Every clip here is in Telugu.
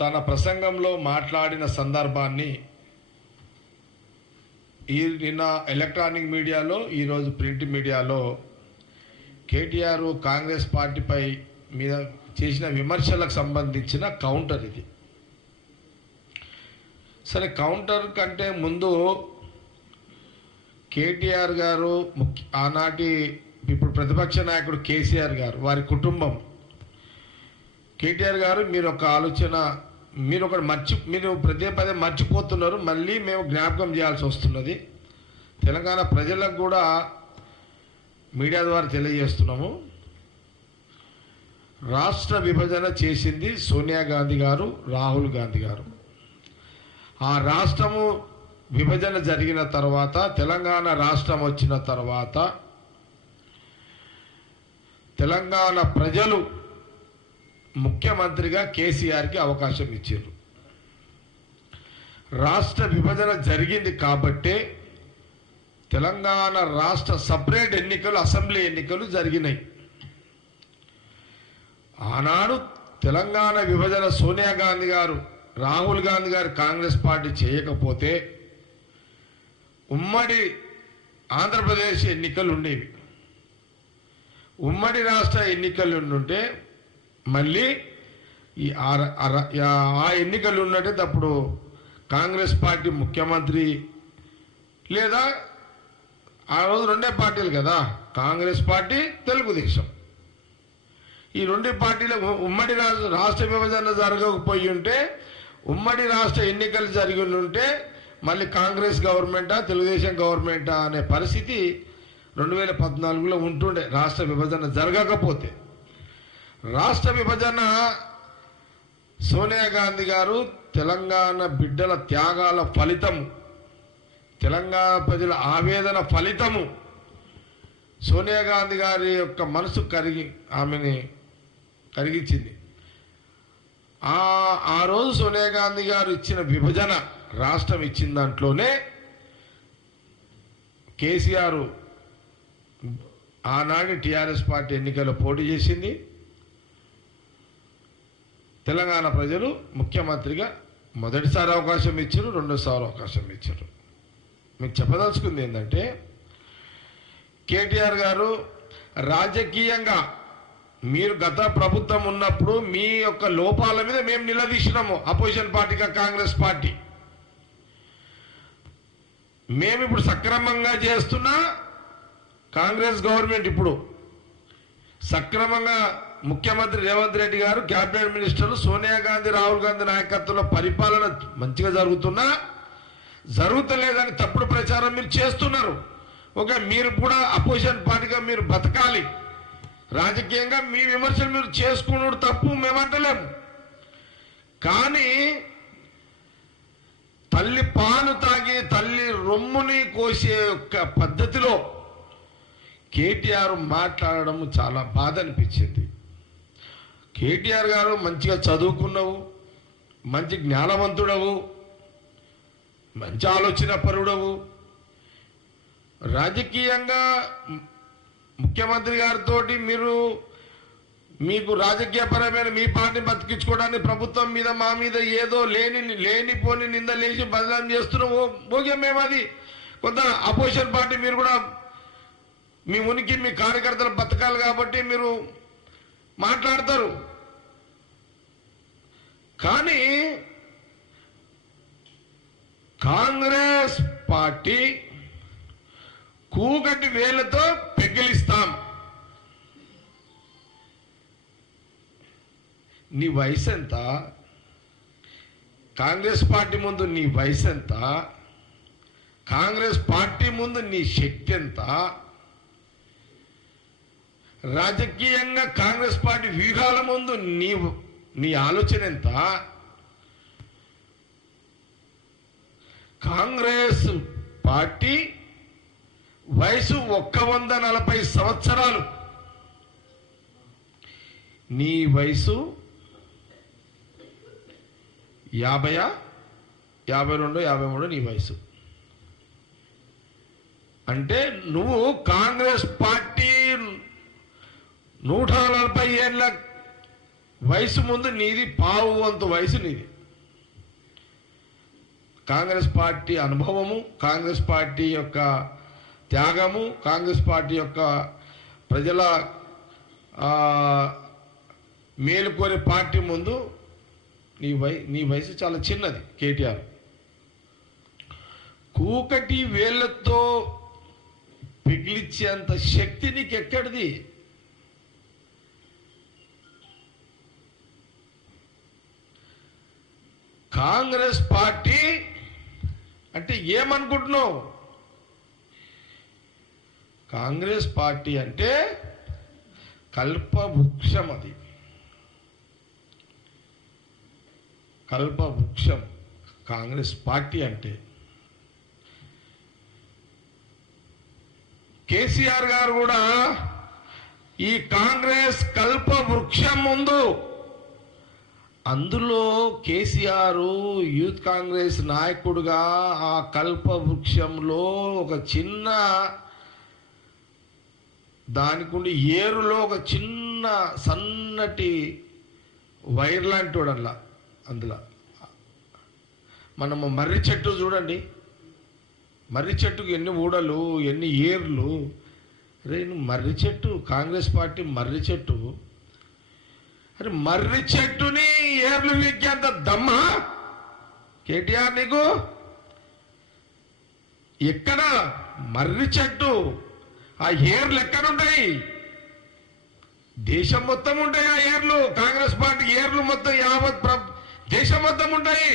తన ప్రసంగంలో మాట్లాడిన సందర్భాన్ని నిన్న ఎలక్ట్రానిక్ మీడియాలో, ఈరోజు ప్రింట్ మీడియాలో కేటీఆర్ కాంగ్రెస్ పార్టీపై మీద చేసిన విమర్శలకు సంబంధించిన కౌంటర్ ఇది. సరే, కౌంటర్ కంటే ముందు కేటీఆర్ గారు, ఆనాటి ఇప్పుడు ప్రతిపక్ష నాయకుడు కేసీఆర్ గారు, వారి కుటుంబం, కేటీఆర్ గారు, మీరు ఒక ఆలోచన, మీరు పదే పదే మర్చిపోతున్నారు, మళ్ళీ మేము జ్ఞాపకం చేయాల్సి వస్తున్నది. తెలంగాణ ప్రజలకు కూడా మీడియా ద్వారా తెలియజేస్తున్నాము. రాష్ట్ర విభజన చేసింది సోనియా గాంధీ గారు, రాహుల్ గాంధీ గారు. ఆ రాష్ట్రము విభజన జరిగిన తర్వాత, తెలంగాణ రాష్ట్రం వచ్చిన తర్వాత తెలంగాణ ప్రజలు ముఖ్యమంత్రిగా కేసీఆర్కి అవకాశం ఇచ్చారు. రాష్ట్ర విభజన జరిగింది కాబట్టే తెలంగాణ రాష్ట్ర సపరేట్ ఎన్నికలు, అసెంబ్లీ ఎన్నికలు జరిగినాయి. ఆనాడు తెలంగాణ విభజన సోనియా గాంధీ గారు, రాహుల్ గాంధీ గారు కాంగ్రెస్ పార్టీ చేయకపోతే ఉమ్మడి ఆంధ్రప్రదేశ్ ఎన్నికలు ఉండేవి. ఉమ్మడి రాష్ట్ర ఎన్నికలు ఉంటే మళ్ళీ ఆ ఎన్నికలు ఉన్నట్టే అప్పుడు కాంగ్రెస్ పార్టీ ముఖ్యమంత్రి, లేదా ఆ రోజు రెండే పార్టీలు కదా, కాంగ్రెస్ పార్టీ, తెలుగుదేశం, ఈ రెండు పార్టీల ఉమ్మడి రాష్ట్ర విభజన జరగకపోయి ఉంటే, ఉమ్మడి రాష్ట్ర ఎన్నికలు జరిగి ఉంటే మళ్ళీ కాంగ్రెస్ గవర్నమెంటా తెలుగుదేశం గవర్నమెంటా అనే పరిస్థితి 2014లో ఉంటుండే. రాష్ట్ర విభజన జరగకపోతే, రాష్ట్ర విభజన సోనియా గాంధీ గారు తెలంగాణ బిడ్డల త్యాగాల ఫలితము, తెలంగాణ ప్రజల ఆవేదన ఫలితము, సోనియా గాంధీ గారి యొక్క మనసు ఆమెని కరిగించింది. ఆ రోజు సోనియా గాంధీ గారు ఇచ్చిన విభజన, రాష్ట్రం ఇచ్చిన దాంట్లోనే కేసీఆర్ ఆనాటి టీఆర్ఎస్ పార్టీ ఎన్నికల్లో పోటీ చేసింది. తెలంగాణ ప్రజలు ముఖ్యమంత్రిగా మొదటిసారి అవకాశం ఇచ్చారు, రెండోసారి అవకాశం ఇచ్చారు. మీకు చెప్పదలుచుకుంది ఏంటంటే, కేటీఆర్ గారు రాజకీయంగా మీరు గత ప్రభుత్వం ఉన్నప్పుడు మీ యొక్క లోపాల మీద మేము నిలదీసినాము, అపోజిషన్ పార్టీగా కాంగ్రెస్ పార్టీ. మేము ఇప్పుడు సక్రమంగా చేస్తున్న కాంగ్రెస్ గవర్నమెంట్, ఇప్పుడు సక్రమంగా ముఖ్యమంత్రి రేవంత్ రెడ్డి గారు, క్యాబినెట్ మినిస్టర్లు సోనియా గాంధీ, రాహుల్ గాంధీ నాయకత్వంలో పరిపాలన మంచిగా జరుగుతలేదని తప్పుడు ప్రచారం మీరు చేస్తున్నారు. ఓకే, మీరు కూడా అపోజిషన్ పార్టీగా మీరు బతకాలి, రాజకీయంగా మీ విమర్శలు మీరు చేసుకున్నాడు తప్పు, మేమంటలేము. కానీ తల్లి పాలు తాగి తల్లి రొమ్ముని కోసే యొక్క పద్ధతిలో కేటీఆర్ మాట్లాడడం చాలా బాధ అనిపించింది. కేటీఆర్ గారు మంచిగా చదువుకున్నావు, మంచి జ్ఞానవంతుడవు, మంచి ఆలోచన పరుడవు, రాజకీయంగా ముఖ్యమంత్రి గారితో మీకు రాజకీయపరమైన మీ పార్టీని బతికించుకోవడానికి ప్రభుత్వం మీద, మా మీద ఏదో లేనిపోని నిందలేసి బదనాం చేస్తున్నావు. ఓకే, మేము అది కొంత అపోజిషన్ పార్టీ, మీరు కూడా మీ ఉనికి, మీ కార్యకర్తలు బతకాలి కాబట్టి మీరు మాట్లాడతారు. కానీ కాంగ్రెస్ పార్టీ కూగటి వేలతో పెగిలిస్తాం. నీ వయసు ఎంత? కాంగ్రెస్ పార్టీ ముందు నీ వయసు ఎంత? కాంగ్రెస్ పార్టీ ముందు నీ శక్తి ఎంత? రాజకీయంగా కాంగ్రెస్ పార్టీ వ్యూహాల ముందు నీ ఆలోచన ఎంత? కాంగ్రెస్ పార్టీ వయసు 140 సంవత్సరాలు, నీ వయసు 50, 52, 53 నీ వయసు. అంటే నువ్వు కాంగ్రెస్ పార్టీ 140 ఏళ్ళ వయసు ముందు నీది పావు వంతు వయసు నీది. కాంగ్రెస్ పార్టీ అనుభవము, కాంగ్రెస్ పార్టీ యొక్క త్యాగము, కాంగ్రెస్ పార్టీ యొక్క ప్రజల మేలు కోరే పార్టీ ముందు నీ వయసు చాలా చిన్నది. కేటీఆర్ కూకటి వేళ్లతో పిగిలిచ్చేంత శక్తి నీకు ఎక్కడిది? కాంగ్రెస్ పార్టీ అంటే ఏమనుకుంటున్నావు? కాంగ్రెస్ పార్టీ అంటే కల్పవృక్షం. అది కల్పవృక్షం కాంగ్రెస్ పార్టీ అంటే. కేసీఆర్ గారు కూడా ఈ కాంగ్రెస్ కల్పవృక్షం ముందు, అందులో కేసీఆర్ యూత్ కాంగ్రెస్ నాయకుడుగా ఆ కల్పవృక్షంలో ఒక చిన్న దానికుండి ఏరులో ఒక చిన్న సన్నటి వైర్ లాంటి వాడల్లా. అందులో మనము మర్రి చెట్టు చూడండి, మర్రి చెట్టుకు ఎన్ని ఊడలు, ఎన్ని ఏర్లు. అరే మర్రి చెట్టు, కాంగ్రెస్ పార్టీ మర్రి చెట్టు. అరే మర్రి చెట్టుని ఏర్లు వీకేంత దమ్మా కేటీఆర్ నీకు? ఎక్కడ మర్రి చెట్టు? ఆ ఏర్లు ఎక్కడుంటాయి? దేశం మొత్తం ఉంటాయి ఆ ఏర్లు. కాంగ్రెస్ పార్టీ ఏర్లు మొత్తం యావత్ దేశం మొత్తం ఉంటాయి.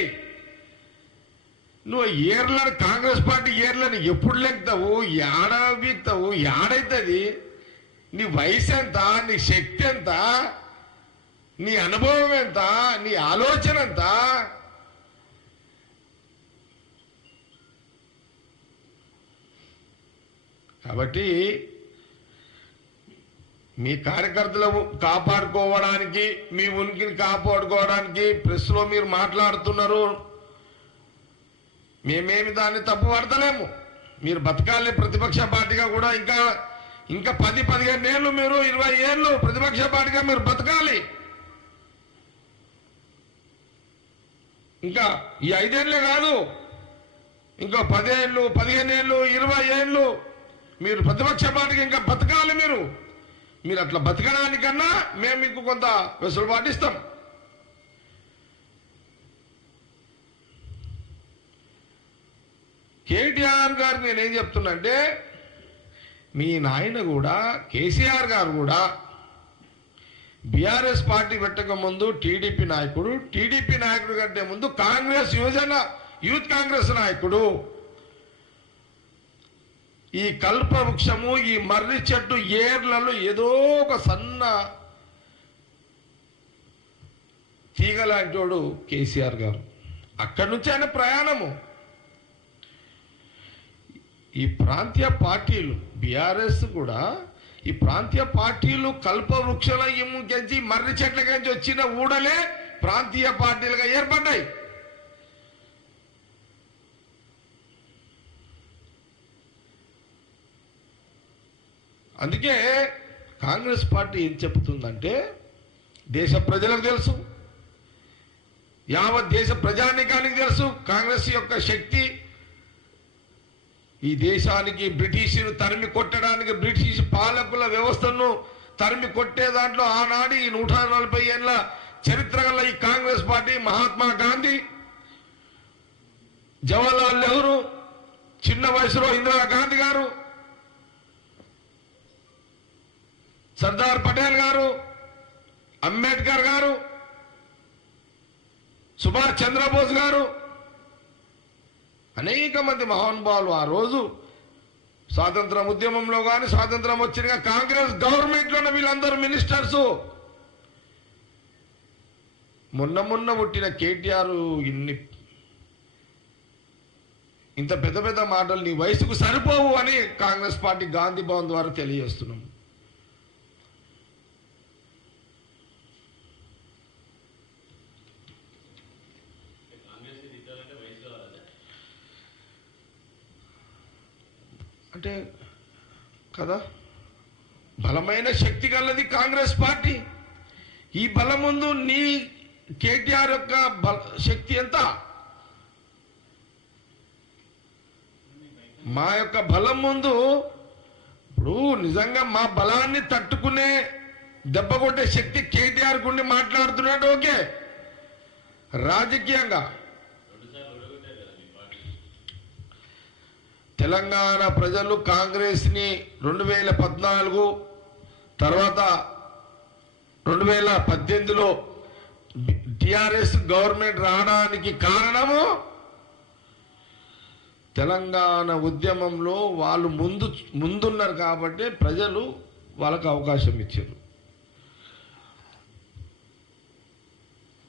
నువ్వు ఏర్లను, కాంగ్రెస్ పార్టీ ఏర్లను ఎప్పుడు లెక్తావు? ఏడ వీక్తావు? ఏడైతుంది? నీ వయసు ఎంత? నీ శక్తి ఎంత? నీ అనుభవం ఎంత? నీ ఆలోచన ఎంత? కాబట్టి మీ కార్యకర్తలను కాపాడుకోవడానికి, మీ ఉనికిని కాపాడుకోవడానికి ప్రెస్లో మీరు మాట్లాడుతున్నారు. మేమేమి దాన్ని తప్పు పడతలేము. మీరు బతకాలి ప్రతిపక్ష పార్టీగా కూడా. ఇంకా 10-15 ఏళ్ళు, మీరు 20 ఏళ్ళు ప్రతిపక్ష పార్టీగా మీరు బతకాలి. ఇంకా ఈ 5 ఏళ్ళే కాదు, ఇంకో 10 ఏళ్ళు, 15 ఏళ్ళు, 20 ఏళ్ళు మీరు ప్రతిపక్ష పార్టీకి ఇంకా బతకాలి. మీరు అట్లా బతకడానికన్నా మేము మీకు కొంత వెసులుబాటు ఇస్తాం. కేటీఆర్ గారు నేనేం చెప్తున్నా అంటే, మీ నాయన కూడా కేసీఆర్ గారు కూడా బీఆర్ఎస్ పార్టీ పెట్టక ముందు టీడీపీ నాయకుడు కంటే ముందు కాంగ్రెస్ యూత్ కాంగ్రెస్ నాయకుడు. ఈ కల్పవృక్షము, ఈ మర్రి చెట్టు ఏర్లలో ఏదో ఒక సన్న తీగలాంటోడు కేసీఆర్ గారు. అక్కడి నుంచి ఆయన ప్రయాణము. ఈ ప్రాంతీయ పార్టీలు, బీఆర్ఎస్ కూడా ఈ ప్రాంతీయ పార్టీలు కల్పవృక్షల ఎముకెంచి మర్రి చెట్లకెంచి వచ్చిన ఊడలే ప్రాంతీయ పార్టీలుగా ఏర్పడ్డాయి. అందుకే కాంగ్రెస్ పార్టీ ఏం చెబుతుందంటే, దేశ ప్రజలకు తెలుసు, యావత్ దేశ ప్రజానీకానికి తెలుసు కాంగ్రెస్ యొక్క శక్తి. ఈ దేశానికి బ్రిటిషును తరిమి కొట్టడానికి, బ్రిటిష్ పాలకుల వ్యవస్థను తరిమి కొట్టే దాంట్లో ఆనాడు ఈ 140 ఏళ్ళ చరిత్ర గల ఈ కాంగ్రెస్ పార్టీ, మహాత్మా గాంధీ, జవహర్లాల్ నెహ్రూ, చిన్న వయసులో ఇందిరాగాంధీ గారు, సర్దార్ పటేల్ గారు, అంబేద్కర్ గారు, సుభాష్ చంద్రబోస్ గారు, అనేక మంది మహానుభావులు ఆ రోజు స్వాతంత్ర ఉద్యమంలో కానీ, స్వాతంత్రం వచ్చిన కాంగ్రెస్ గవర్నమెంట్లోనే వీళ్ళందరూ మినిస్టర్స్. మొన్న పుట్టిన కేటీఆర్ ఇంత పెద్ద మాటలు నీ వయసుకు సరిపోవు అని కాంగ్రెస్ పార్టీ గాంధీ భవన్ ద్వారా తెలియజేస్తున్నాం. అంటే కదా, బలమైన శక్తి గలది కాంగ్రెస్ పార్టీ. ఈ బలం ముందు నీ కేటీఆర్ యొక్క శక్తి ఎంత? మా యొక్క బలం ముందు ఇప్పుడు నిజంగా మా బలాన్ని తట్టుకునే దెబ్బ కొట్టే శక్తి కేటీఆర్ గుండి మాట్లాడుతున్నాడు. ఓకే, రాజకీయంగా తెలంగాణ ప్రజలు కాంగ్రెస్ని 2014 తర్వాత 2018లో టిఆర్ఎస్ గవర్నమెంట్ రావడానికి కారణము తెలంగాణ ఉద్యమంలో వాళ్ళు ముందున్నారు కాబట్టి ప్రజలు వాళ్ళకు అవకాశం ఇచ్చారు.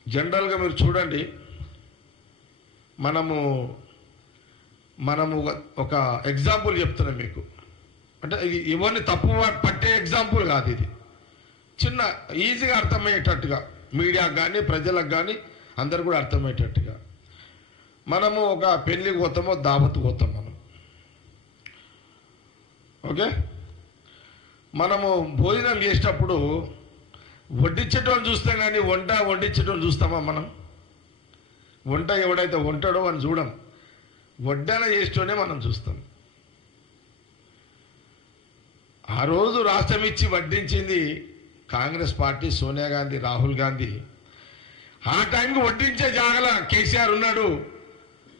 జనరల్గా మీరు చూడండి, మనము ఒక ఎగ్జాంపుల్ చెప్తున్నాం మీకు. అంటే ఇది ఎవరిని తప్పు పట్టే ఎగ్జాంపుల్ కాదు, ఇది చిన్న ఈజీగా అర్థమయ్యేటట్టుగా మీడియాకు కానీ ప్రజలకు కానీ అందరు కూడా అర్థమయ్యేటట్టుగా. మనము ఒక పెళ్ళికి పోతామో దావత్ పోతాం మనం. ఓకే, మనము భోజనం చేసేటప్పుడు వడ్డించేటోని చూస్తాం కానీ వడ్డించేటోని చూస్తామా మనం? వంట ఎవడైతే వంటాడో అని చూడం, వడ్డాన చేసేటోనే మనం చూస్తాం. ఆ రోజు రాష్ట్రం ఇచ్చి వడ్డించింది కాంగ్రెస్ పార్టీ, సోనియా గాంధీ, రాహుల్ గాంధీ. ఆ టైంకి వడ్డించే జాగల కేసీఆర్ ఉన్నాడు.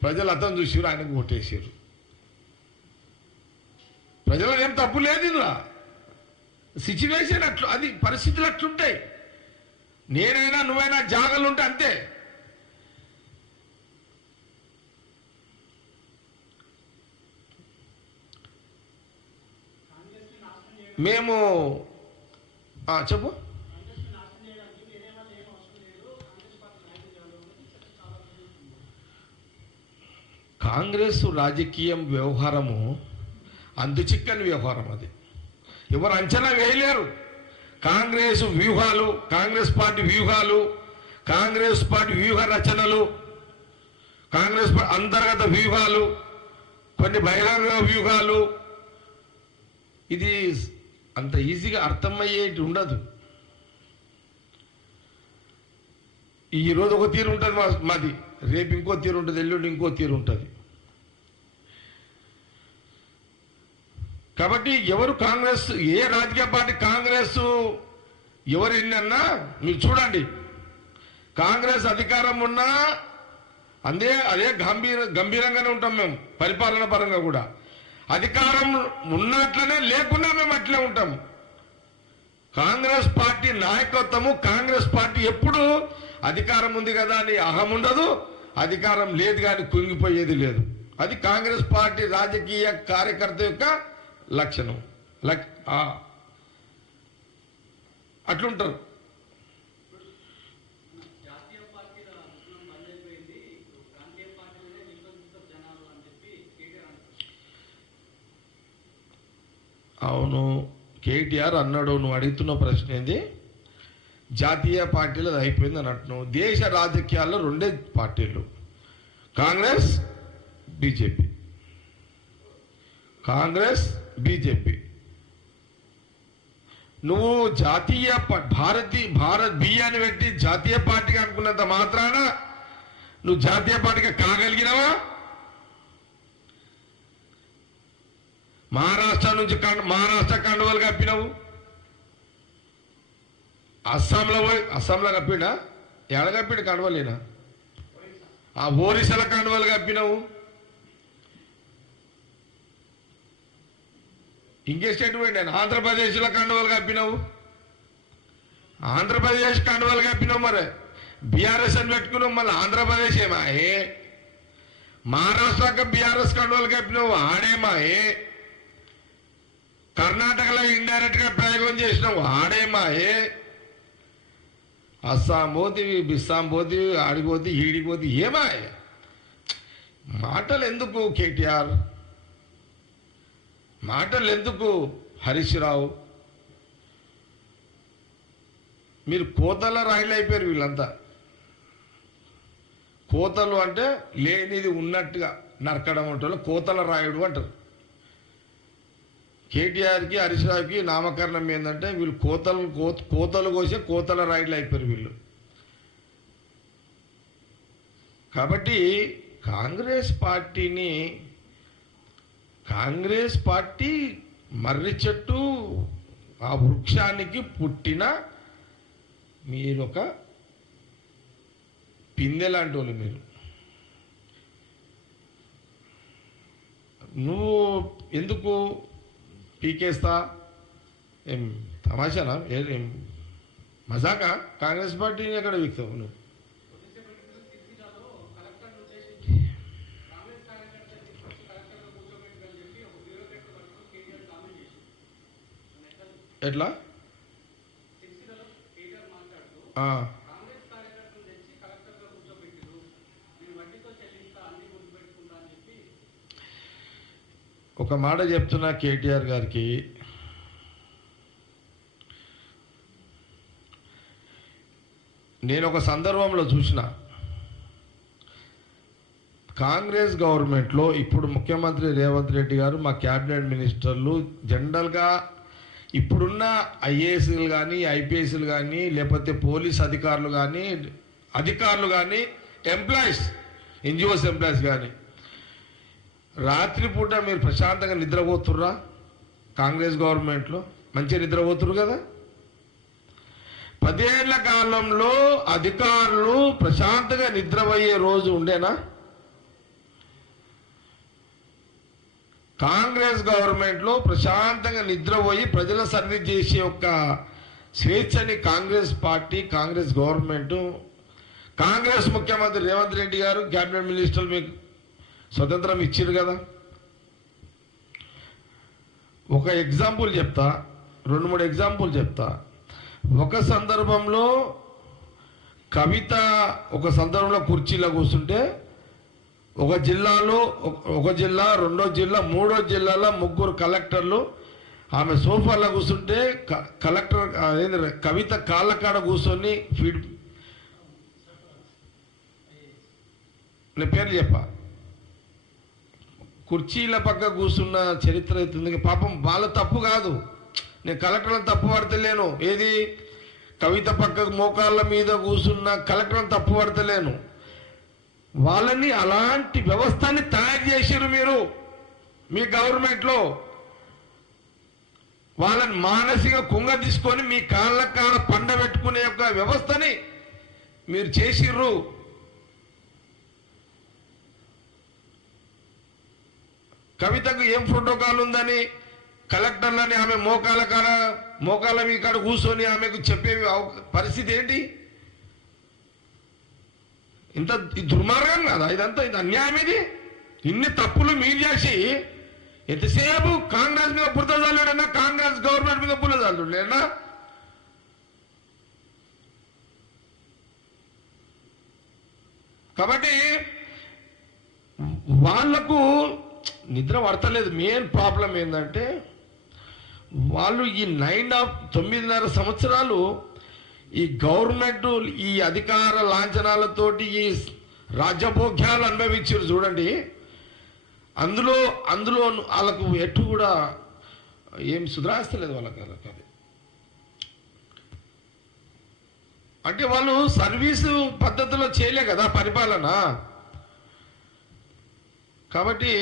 ప్రజలు అతను చూసారు, ఆయనకు ఓటేసారు. ప్రజలు ఏం తప్పు లేదు ఇందులో. సిచ్యువేషన్ అట్లు, అది పరిస్థితులు అట్లుంటాయి. నేనైనా నువ్వైనా జాగలు ఉంటే అంతే. మేము చెప్పు. కాంగ్రెస్ రాజకీయం వ్యవహారము చిక్కని వ్యవహారం. అది ఎవరు అంచనా వేయలేరు. కాంగ్రెస్ వ్యూహాలు, కాంగ్రెస్ పార్టీ వ్యూహాలు, కాంగ్రెస్ పార్టీ వ్యూహ రచనలు, కాంగ్రెస్ అంతర్గత వ్యూహాలు, కొన్ని బహిరంగ వ్యూహాలు, ఇది అంత ఈజీగా అర్థమయ్యేటి ఉండదు. ఈరోజు ఒక తీరు ఉంటుంది మాది, రేపు ఇంకో తీరు ఉంటుంది, ఎల్లుండి ఇంకో తీరు ఉంటుంది. కాబట్టి ఎవరు కాంగ్రెస్, ఏ రాజకీయ పార్టీ కాంగ్రెస్ ఎవరు ఎన్నన్నా మీరు చూడండి, కాంగ్రెస్ అధికారం ఉన్నా అదే గంభీరంగానే ఉంటాం మేము. పరిపాలన పరంగా కూడా అధికారం ఉన్నట్లనే, లేకున్నా మేము అట్లే ఉంటాం. కాంగ్రెస్ పార్టీ నాయకత్వము, కాంగ్రెస్ పార్టీ ఎప్పుడు అధికారం ఉంది కదా అని అహం ఉండదు, అధికారం లేదు కానీ కుంగిపోయేది లేదు. అది కాంగ్రెస్ పార్టీ రాజకీయ కార్యకర్త యొక్క లక్షణం. అట్లుంటారు. అవును, కేటీఆర్ అన్నాడు. నువ్వు అడుగుతున్న ప్రశ్న ఏంది? జాతీయ పార్టీలు అది అయిపోయింది అని అంటున్నావు. దేశ రాజకీయాల్లో రెండే పార్టీలు, కాంగ్రెస్ బీజేపీ. కాంగ్రెస్ బీజేపీ. నువ్వు జాతీయ భారత్ బియ్యాన్ని పెట్టి జాతీయ పార్టీగా అనుకున్నంత మాత్రాన నువ్వు జాతీయ పార్టీగా కాగలిగినవా? మహారాష్ట్ర నుంచి మహారాష్ట్ర కండువలు కప్పినావు, అస్సాంలో కప్పినా, ఎడ కప్పిడు కండువలేనా? ఆ ఒరిస్సాల కండువలు కప్పినావు. ఇంకే స్టేట్ పోయింది, ఆంధ్రప్రదేశ్లో కండువలు కప్పినావు. ఆంధ్రప్రదేశ్ కండువలు కప్పినావు. మరి బీఆర్ఎస్ అని పెట్టుకున్నావు, మళ్ళీ ఆంధ్రప్రదేశ్ ఏమాయే? మహారాష్ట్రకి బీఆర్ఎస్ కండువలు కప్పినావు, ఆడేమాయే? కర్ణాటకలో ఇండైరెక్ట్ గా ప్రయోగం చేసినావు, ఆడేమాయే? అస్సాం పోతివి, బిస్సాం పోతివి, ఆడిపోతే ఈడిపోతే ఏమాయే? మాటలు ఎందుకు కేటీఆర్? మాటలు ఎందుకు హరీష్ రావు? మీరు కోతల రాయిలు అయిపోయారు వీళ్ళంతా. కోతలు అంటే లేనిది ఉన్నట్టుగా నరకడం అంటారు, కోతల రాయుడు అంటారు. కేటీఆర్కి హరీష్ రావుకి నామకరణం ఏంటంటే వీళ్ళు కోతలు కోసే కోతల రైడ్లు అయిపోయారు వీళ్ళు. కాబట్టి కాంగ్రెస్ పార్టీ మర్రి చెట్టు ఆ వృక్షానికి పుట్టిన మీరొక పిందె లాంటి వాళ్ళు మీరు. నువ్వు ఎందుకు పీకేస్తా? ఏం తమాషానా? ఏం మజాకా? కాంగ్రెస్ పార్టీని ఎక్కడ వీక్తావు నువ్వు? ఎట్లా? ఒక మాట చెప్తున్నా కేటీఆర్ గారికి, నేను ఒక సందర్భంలో చూసిన కాంగ్రెస్ గవర్నమెంట్లో ఇప్పుడు ముఖ్యమంత్రి రేవంత్ రెడ్డి గారు, మా క్యాబినెట్ మినిస్టర్లు, జనరల్గా ఇప్పుడున్న ఐఏఎస్లు కానీ ఐపీఎస్లు కానీ లేకపోతే పోలీస్ అధికారులు కానీ ఎంప్లాయీస్, ఎన్జిఓస్ ఎంప్లాయీస్ కానీ రాత్రిపూట మీరు ప్రశాంతంగా నిద్రపోతుర్రా? కాంగ్రెస్ గవర్నమెంట్లో మంచిగా నిద్రపోతురు కదా. 10 ఏళ్ల కాలంలో అధికారులు ప్రశాంతంగా నిద్రపోయే రోజు ఉండేనా? కాంగ్రెస్ గవర్నమెంట్లో ప్రశాంతంగా నిద్రపోయి ప్రజల సర్వీస్ చేసే ఒక స్వేచ్ఛని కాంగ్రెస్ పార్టీ, కాంగ్రెస్ గవర్నమెంట్, కాంగ్రెస్ ముఖ్యమంత్రి రేవంత్ రెడ్డి గారు, క్యాబినెట్ మినిస్టర్లు మీకు స్వతంత్రం ఇచ్చారు కదా. ఒక ఎగ్జాంపుల్ చెప్తా, 2-3 ఎగ్జాంపుల్ చెప్తా. ఒక సందర్భంలో కవిత కుర్చీలో కూర్చుంటే ఒక జిల్లా, 2వ జిల్లా, 3వ జిల్లాలో 3 కలెక్టర్లు ఆమె సోఫాలో కూర్చుంటే కవిత కాళ్ళ కాడ కూర్చొని నేను పేర్లు చెప్పా, కుర్చీల పక్క కూర్చున్న చరిత్ర అవుతుంది. పాపం వాళ్ళ తప్పు కాదు, నేను కలెక్టర్లను తప్పు పడతలేను. ఏది కవిత పక్క మోకాళ్ళ మీద కూర్చున్న కలెక్టర్లను తప్పు పడతలేను. వాళ్ళని అలాంటి వ్యవస్థని తయారు చేశారు మీరు మీ గవర్నమెంట్లో. వాళ్ళని మానసిక కుంగ తీసుకొని మీ కాళ్ళ కాడ పండబెట్టుకునే యొక్క వ్యవస్థని మీరు చేసిర్రు. కవితకు ఏం ప్రోటోకాల్ ఉందని కలెక్టర్లని ఆమె మోకాల మీ కాడ కూర్చొని ఆమెకు చెప్పే పరిస్థితి ఏంటి? ఇంత దుర్మార్గం కదా ఇదంతా, ఇది అన్యాయం. ఇది ఇన్ని తప్పులు మీరు చేసి ఎంతసేపు కాంగ్రెస్ మీద బురద చల్లుడన్నా, కాంగ్రెస్ గవర్నమెంట్ మీద బురద చల్లుడన్నా. కాబట్టి వాళ్లకు నిద్ర పడతలేదు. మెయిన్ ప్రాబ్లం ఏంటంటే వాళ్ళు ఈ 9.5 సంవత్సరాలు ఈ గవర్నమెంట్ ఈ అధికార లాంఛనాలతోటి ఈ రాజ్యభోగ్యాలు అనుభవించారు చూడండి. అందులో వాళ్ళకు ఎటు కూడా ఏం సుధరాస్తలేదు వాళ్ళకి. అది అంటే వాళ్ళు సర్వీసు పద్ధతిలో చేయలే కదా పరిపాలన. కాబట్టి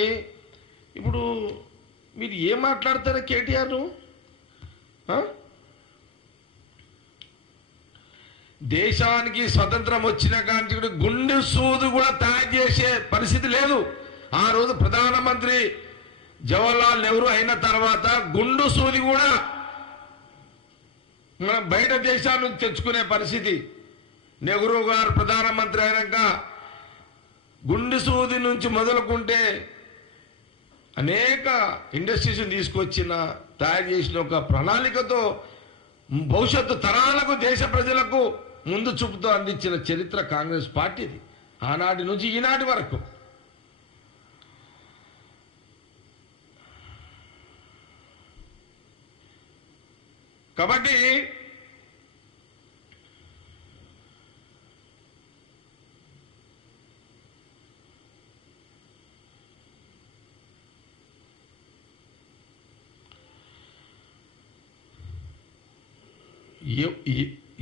ఇప్పుడు మీరు ఏం మాట్లాడతారా కేటీఆర్? దేశానికి స్వతంత్రం వచ్చిన కానీ గుండె సూదు కూడా తయారు చేసే పరిస్థితి లేదు. ఆ రోజు ప్రధానమంత్రి జవహర్లాల్ నెహ్రూ అయిన తర్వాత గుండు సూది కూడా మనం బయట దేశాల నుంచి తెచ్చుకునే పరిస్థితి. నెహ్రూ గారు ప్రధానమంత్రి అయినాక గుండు సూది నుంచి మొదలుకుంటే అనేక ఇండస్ట్రీస్ తీసుకొచ్చిన తయారు చేసిన ఒక ప్రణాళికతో భవిష్యత్తు తరాలకు దేశ ప్రజలకు ముందు చూపుతో అందించిన చరిత్ర కాంగ్రెస్ పార్టీది, ఆనాటి నుంచి ఈనాటి వరకు. కాబట్టి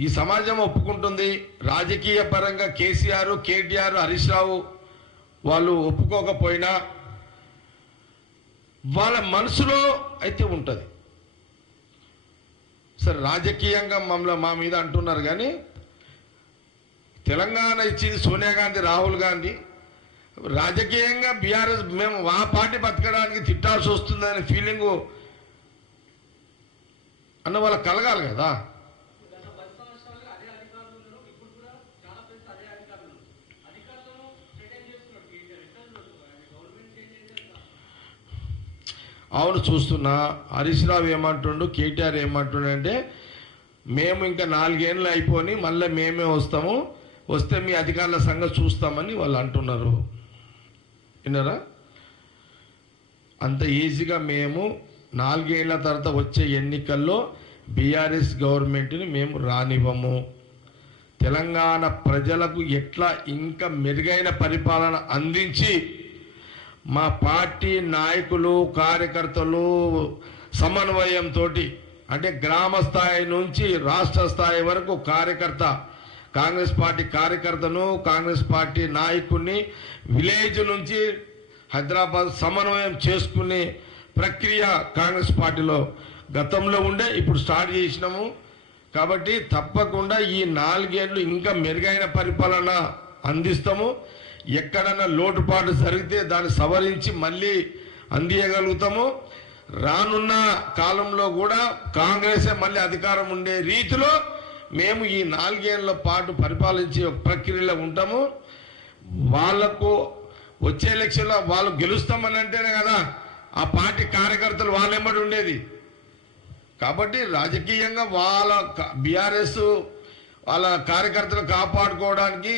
ఈ సమాజం ఒప్పుకుంటుంది. రాజకీయ పరంగా కేసీఆర్, కేటీఆర్, హరీష్ రావు వాళ్ళు ఒప్పుకోకపోయినా వాళ్ళ మనసులో అయితే ఉంటుంది. సరే రాజకీయంగా మా మీద అంటున్నారు, కానీ తెలంగాణ ఇచ్చింది సోనియా గాంధీ, రాహుల్ గాంధీ. రాజకీయంగా బీఆర్ఎస్ మేము ఆ పార్టీ బతకడానికి తిట్టాల్సి వస్తుందనే ఫీలింగు అన్న వాళ్ళకి కలగాలి కదా. అవును చూస్తున్నా. హరీష్ రావు ఏమంటుండు, కేటీఆర్ ఏమంటుండు అంటే మేము ఇంకా 4 ఏళ్ళు అయిపోయి మళ్ళీ మేమే వస్తాము, వస్తే మీ అధికారుల సంగతి చూస్తామని వాళ్ళు అంటున్నారు. విన్నారా? అంత ఈజీగా మేము 4 ఏళ్ల తర్వాత వచ్చే ఎన్నికల్లో బీఆర్ఎస్ గవర్నమెంట్ని మేము రానివ్వము. తెలంగాణ ప్రజలకు ఎట్లా ఇంకా మెరుగైన పరిపాలన అందించి మా పార్టీ నాయకులు, కార్యకర్తలు సమన్వయంతో, అంటే గ్రామ స్థాయి నుంచి రాష్ట్ర స్థాయి వరకు కాంగ్రెస్ పార్టీ కార్యకర్తను, కాంగ్రెస్ పార్టీ నాయకుడిని విలేజ్ నుంచి హైదరాబాద్ సమన్వయం చేసుకునే ప్రక్రియ కాంగ్రెస్ పార్టీలో గతంలో ఉండే, ఇప్పుడు స్టార్ట్ చేసినాము. కాబట్టి తప్పకుండా ఈ 4 ఏళ్ళు ఇంకా మెరుగైన పరిపాలన అందిస్తాము. ఎక్కడన్నా లోటుపాటు జరిగితే దాన్ని సవరించి మళ్ళీ అందియగలుగుతాము. రానున్న కాలంలో కూడా కాంగ్రెసే మళ్ళీ అధికారం ఉండే రీతిలో మేము ఈ 4 ఏళ్ల పాటు పరిపాలించే ఒక ప్రక్రియలో ఉంటాము. వాళ్లకు వచ్చే ఎలక్షన్లో వాళ్ళు గెలుస్తామని అంటేనే కదా ఆ పార్టీ కార్యకర్తలు వాళ్ళెమ్మడి ఉండేది. కాబట్టి రాజకీయంగా వాళ్ళ బీఆర్ఎస్ వాళ్ళ కార్యకర్తలు కాపాడుకోవడానికి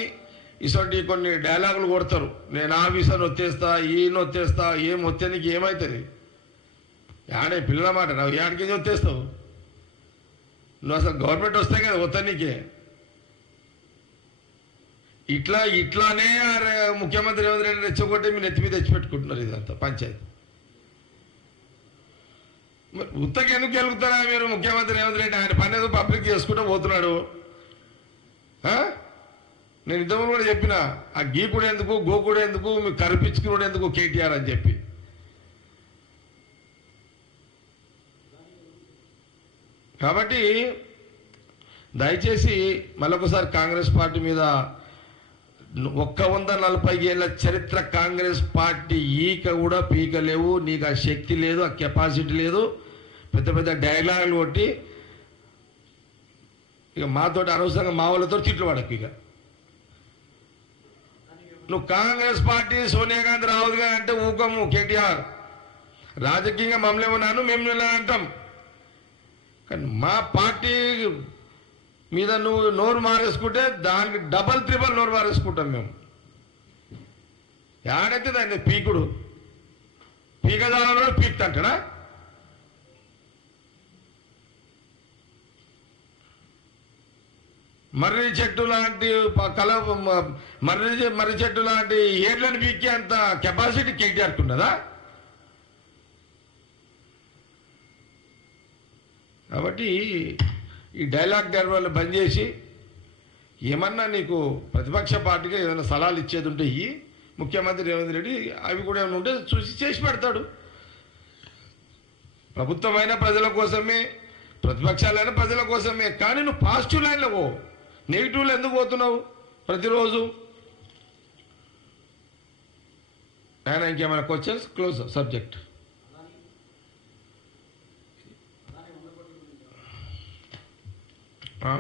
ఇటువంటి కొన్ని డైలాగులు కొడతారు. నేను ఆఫీసర్ని వచ్చేస్తా, ఈయన వచ్చేస్తా, ఏం వచ్చే నీకు ఏమవుతుంది? యాడే పిల్లల మాట నువ్వు యాడికి వచ్చేస్తావు? నువ్వు అసలు గవర్నమెంట్ వస్తే కదా వద్దనికే. ఇట్లానే ముఖ్యమంత్రి రేవంత్ రెడ్డి రెచ్చగొట్టి మీ నెత్తి మీద తెచ్చిపెట్టుకుంటున్నారు. ఇదంతా పంచాయతీ. మరి ఉత్తకి ఎందుకు గెలుగుతారా మీరు? ముఖ్యమంత్రి రేవంత్ రెడ్డి ఆయన పని ఏదో పబ్లిక్ చేసుకుంటూ పోతున్నాడు. నేను ఇంతకుముందు కూడా చెప్పిన, ఆ గీకుడు ఎందుకు, గోకుడు ఎందుకు, మీకు కరిపించుకున్నాడు ఎందుకు కేటీఆర్ అని చెప్పి. కాబట్టి దయచేసి మళ్ళొకసారి కాంగ్రెస్ పార్టీ మీద 140 ఏళ్ళ చరిత్ర కాంగ్రెస్ పార్టీ ఈక కూడా పీకలేవు. నీకు ఆ శక్తి లేదు, ఆ కెపాసిటీ లేదు. పెద్ద పెద్ద డైలాగులు కొట్టి ఇక మాతోటి అనవసరంగా మా వాళ్ళతో తిట్లు పడకు. ఇక నువ్వు కాంగ్రెస్ పార్టీ సోనియా గాంధీ, రాహుల్ గాంధీ అంటే ఊకము. కేటీఆర్ రాజకీయంగా మమ్మల్ని ఏమన్నాను, మేము ఇలా అంటాం. కానీ మా పార్టీ మీద నువ్వు నోరు మారేసుకుంటే దానికి డబల్ ట్రిబల్ నోరు మారేసుకుంటాం మేము. ఏడైతే దాన్ని పీకుడు పీకదాలో పీకుతంటాడా? మర్రి చెట్టు లాంటి మర్రి చెట్టు లాంటి ఏడ్లను పీకే అంత కెపాసిటీ కేటీఆర్కి ఉన్నదా? కాబట్టి ఈ డైలాగ్ డెలివరీలు బంద్ చేసి ఏమన్నా నీకు ప్రతిపక్ష పార్టీగా ఏదైనా సలహాలు ఇచ్చేది ఉంటే ముఖ్యమంత్రి రేవంత్ రెడ్డి అవి కూడా ఏమైనా ఉంటే చూసి చేసి పెడతాడు. ప్రభుత్వమైన ప్రజల కోసమే, ప్రతిపక్షాలైన ప్రజల కోసమే. కానీ నువ్వు పాజిటివ్ లైన్లో పో, నెగిటివ్లో ఎందుకు పోతున్నావు ప్రతిరోజు? ఆయన ఇంకేమైనా క్వశ్చన్స్? Close subject. Huh?